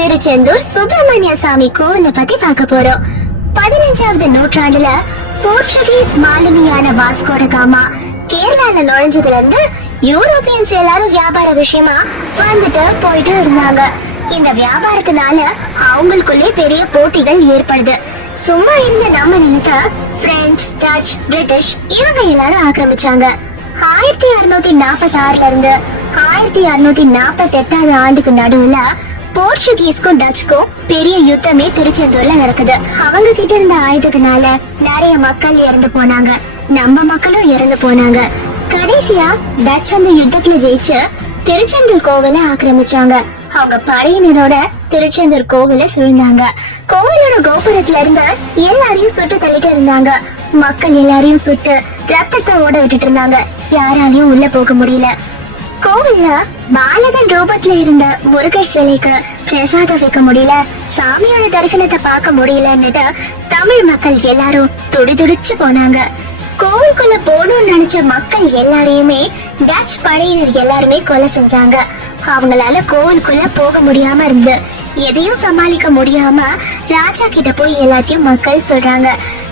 திருச்செந்தூர் சுப்பிரமணிய சாமி கோவிலை பத்தி பார்க்க போறோம். 15வது நூற்றாண்டுல போர்ச்சுகீஸ் மாலுமியான வாஸ்கோட காமா கேரளால நுழைஞ்சதுல இருந்து யூரோப்பியன்ஸ் எல்லாரும் வியாபார விஷயமா வந்துட்டு போயிட்டு இருந்தாங்க. இந்த வியாபாரத்தினால அவங்களுக்குள்ளே பெரிய போட்டிகள் ஏற்படுது. சும்மா இருந்த நம்ம நிலத்தை பிரெஞ்சு, டச், பிரிட்டிஷ் இவங்க எல்லாரும் ஆக்கிரமிச்சாங்க. 1646ல இருந்து 1648வது ஆண்டுக்கு நடுவுல போர்ச்சுகீஸ்க்கும் டச்சுக்கும் பெரிய யுத்தமே திருச்செந்தூர்ல நடக்குது. அவங்க கிட்ட இருந்த ஆயுதத்தினால நிறைய மக்கள் இறந்து போனாங்க. நம்ம மக்களும் இறந்து போனாங்க. கடைசியா டச் அந்த யுத்தத்துல ஜெயிச்சு திருச்செந்தூர் கோவிலை ஆக்கிரமிச்சாங்க. அவங்க படையினரோட திருச்செந்தூர் கோவிலை சூழ்ந்தாங்க. கோவிலோட கோபுரத்துல இருந்து எல்லாரையும் சுட்டு தள்ளிட்டு இருந்தாங்க. மக்கள் எல்லாரையும் சுட்டு ரத்தத்தை ஓட விட்டுட்டு இருந்தாங்க. யாராலையும் உள்ள போக முடியல. கோவில்ல பாலகன் ரூபத்துல இருந்த முருகர் சிலைக்கு பிரசாதம் வைக்க முடியல, சாமியோட தரிசனத்தை பார்க்க முடியலன்னுட்டு தமிழ் மக்கள் எல்லாரும் துடிதுடிச்சு போனாங்க. கோவிலுக்குள்ள போகணும்னு நினைச்ச மக்கள் எல்லாரையுமே டச் படையினர் எல்லாருமே கொலை செஞ்சாங்க. அவங்களால கோவிலுக்குள்ள போக முடியாம இருந்து எதையும் சமாளிக்க முடியாம ராஜா கிட்ட போய் எல்லாத்தையும் மக்கள் சொல்றாங்க.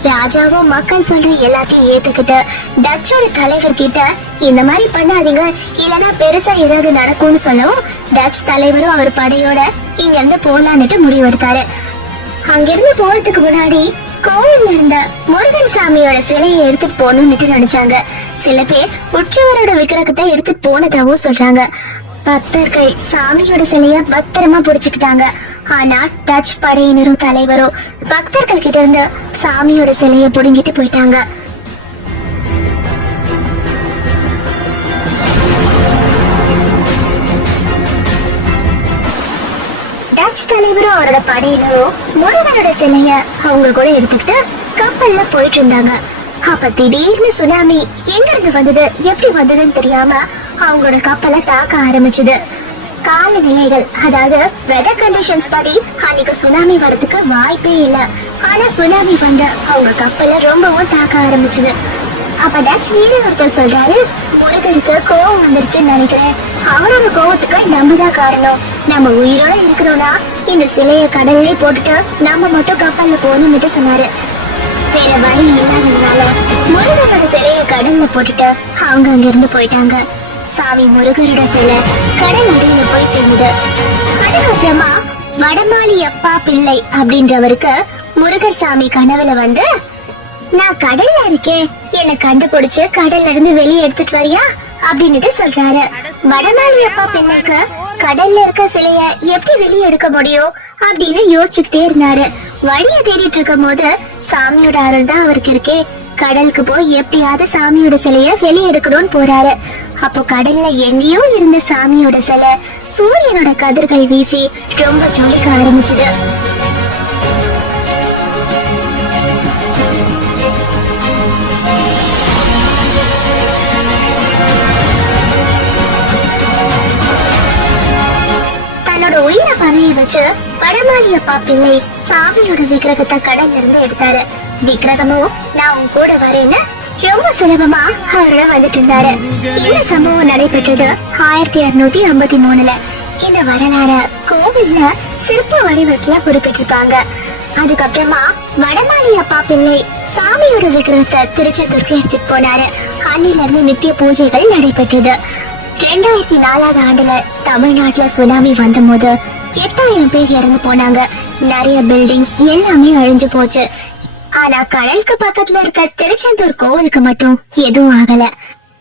ராஜாவும் மக்கள் சொல்ற எல்லாத்தையும் ஏத்துக்கிட்டு டச்சோட தலைவர் கிட்ட இந்த மாதிரி பண்ணாதீங்க, இல்லனா பெருசா ஏதாவது நடக்கும்னு சொல்லவும் டச் தலைவரும் அவர் படையோட இங்க இருந்து போலான்னுட்டு முடிவெடுத்தாரு. அங்கிருந்து போறதுக்கு முன்னாடி கோவில்ல இருந்த முருகன் சாமியோட சிலையை எடுத்துட்டு போகணும்னு நினைச்சாங்க. சில பேர் உற்சவரோட விக்கிரகத்தை எடுத்துட்டு போனதாவும் சொல்றாங்க. பக்தர்கள் சாமியோட சிலைய பத்திரமா புடிச்சுக்கிட்டாங்க. ஆனா டச் படையினரும் தலைவரும் பக்தர்கள் கிட்ட இருந்து சாமியோட சிலைய புடுங்கிட்டு போயிட்டாங்க. டச் தலைவரும் அவரோட படையினரும் முருகனோட சிலைய அவங்க கூட எடுத்துக்கிட்டு கப்பல்ல போயிட்டு இருந்தாங்க. அப்ப திடீர்னு சுனாமி எங்க இருந்து வந்தது, எப்படி வந்ததுன்னு தெரியாம அவங்களோட கப்பலை தாக்க ஆரம்பிச்சது. காலநிலைகள், அதாவது வெதர் கண்டிஷன்ஸ் படி அன்னைக்கு சுனாமி வரதுக்கு வாய்ப்பே இல்ல. ஆனா சுனாமி வந்து அவங்க கப்பலை ரொம்பவும் தாக்க ஆரம்பிச்சது. அப்ப டச் வீரர் ஒருத்தர் சொல்றாரு, முருகருக்கு கோவம் வந்துருச்சுன்னு நினைக்கிறேன். அவரோட கோவத்துக்கு நம்ம தான் காரணம். நம்ம உயிரோட இருக்கணும்னா இந்த சிலைய கடல்லே போட்டுட்டு நம்ம மட்டும் கப்பல்ல போகணும்னு சொன்னாரு. வேற வழி இல்லாததுனால முருகரோட சிலைய கடல்ல போட்டுட்டு அவங்க அங்க இருந்து போயிட்டாங்க. சாமி முருகரோட சிலை கடல் அடியில போய் சேர்ந்தது. அதுக்கப்புறமா வடமாளியப்பா பிள்ளை அப்படின்றவருக்கு முருகர் சாமி கனவுல வந்து, நான் கடல்ல இருக்கேன், என்னை கண்டுபிடிச்சு கடல்ல இருந்து வெளியே எடுத்துட்டு வரியா அப்படின்னுட்டு சொல்றாரு. வடமாளியப்பா பிள்ளைக்கு கடல்ல இருக்க சிலைய எப்படி வெளியே எடுக்க முடியும் அப்படின்னு யோசிச்சுக்கிட்டே இருந்தாரு. வழிய தேடிட்டு இருக்கும் போது சாமியோட அருள் தான் அவருக்கு இருக்கே. கடலுக்கு போய் எப்படியாவது சாமியோட சிலைய வெளியே எடுக்கணும்னு போறாரு. அப்போ கடல்ல எங்கேயோ இருந்த சாமியோட சிலை சூரியனோட கதிர்கள் வீசி ரொம்ப ஜொலிக்க ஆரம்பிச்சது. தன்னோட உயிரை பணைய வச்சு வடமாளியப்பா பிள்ளை சாமியோட விக்கிரகத்தை கடல்ல இருந்து எடுத்தாரு. விக்கிரகமும் நான் உன் கூட வரேன்னு ரொம்ப சுலபமா அவரோட வந்துட்டு இருந்தாரு. இந்த சம்பவம் நடைபெற்றது 1653ல. இந்த வரலாற கோவில்ல சிற்ப வடிவத்துல குறிப்பிட்டிருப்பாங்க. அதுக்கப்புறமா வடமாளியப்பா பிள்ளை சாமியோட விக்கிரகத்தை திருச்செந்தூருக்கு எடுத்துட்டு போனாரு. அன்னில இருந்து நித்திய பூஜைகள் நடைபெற்றது. 2004வது ஆண்டுல தமிழ்நாட்டுல சுனாமி வந்த போது 8000 பேர் இறந்து போனாங்க. நிறைய பில்டிங்ஸ் எல்லாமே அழிஞ்சு போச்சு. ஆனா கடலுக்கு பக்கத்துல இருக்க திருச்செந்தூர் கோவிலுக்கு மட்டும் எதுவும் ஆகல.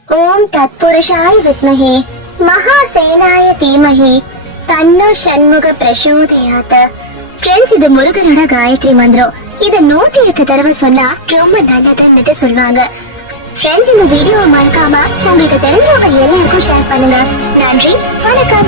ஓம் தத்புருஷாய வித்மஹே மகாசேனாய தீமஹி தன்னோ சண்முக பிரசோதயாத். ஃப்ரெண்ட்ஸ், இது முருகனோட காயத்ரி மந்திரம். இத 108 தடவை சொன்னா ரொம்ப நல்லதுன்னு சொல்லுவாங்க. ஃப்ரெண்ட்ஸ், இந்த வீடியோவை மறக்காம உங்களுக்கு தெரிஞ்சவங்க எல்லாருக்கும் ஷேர் பண்ணுங்க. நன்றி, வணக்கம்.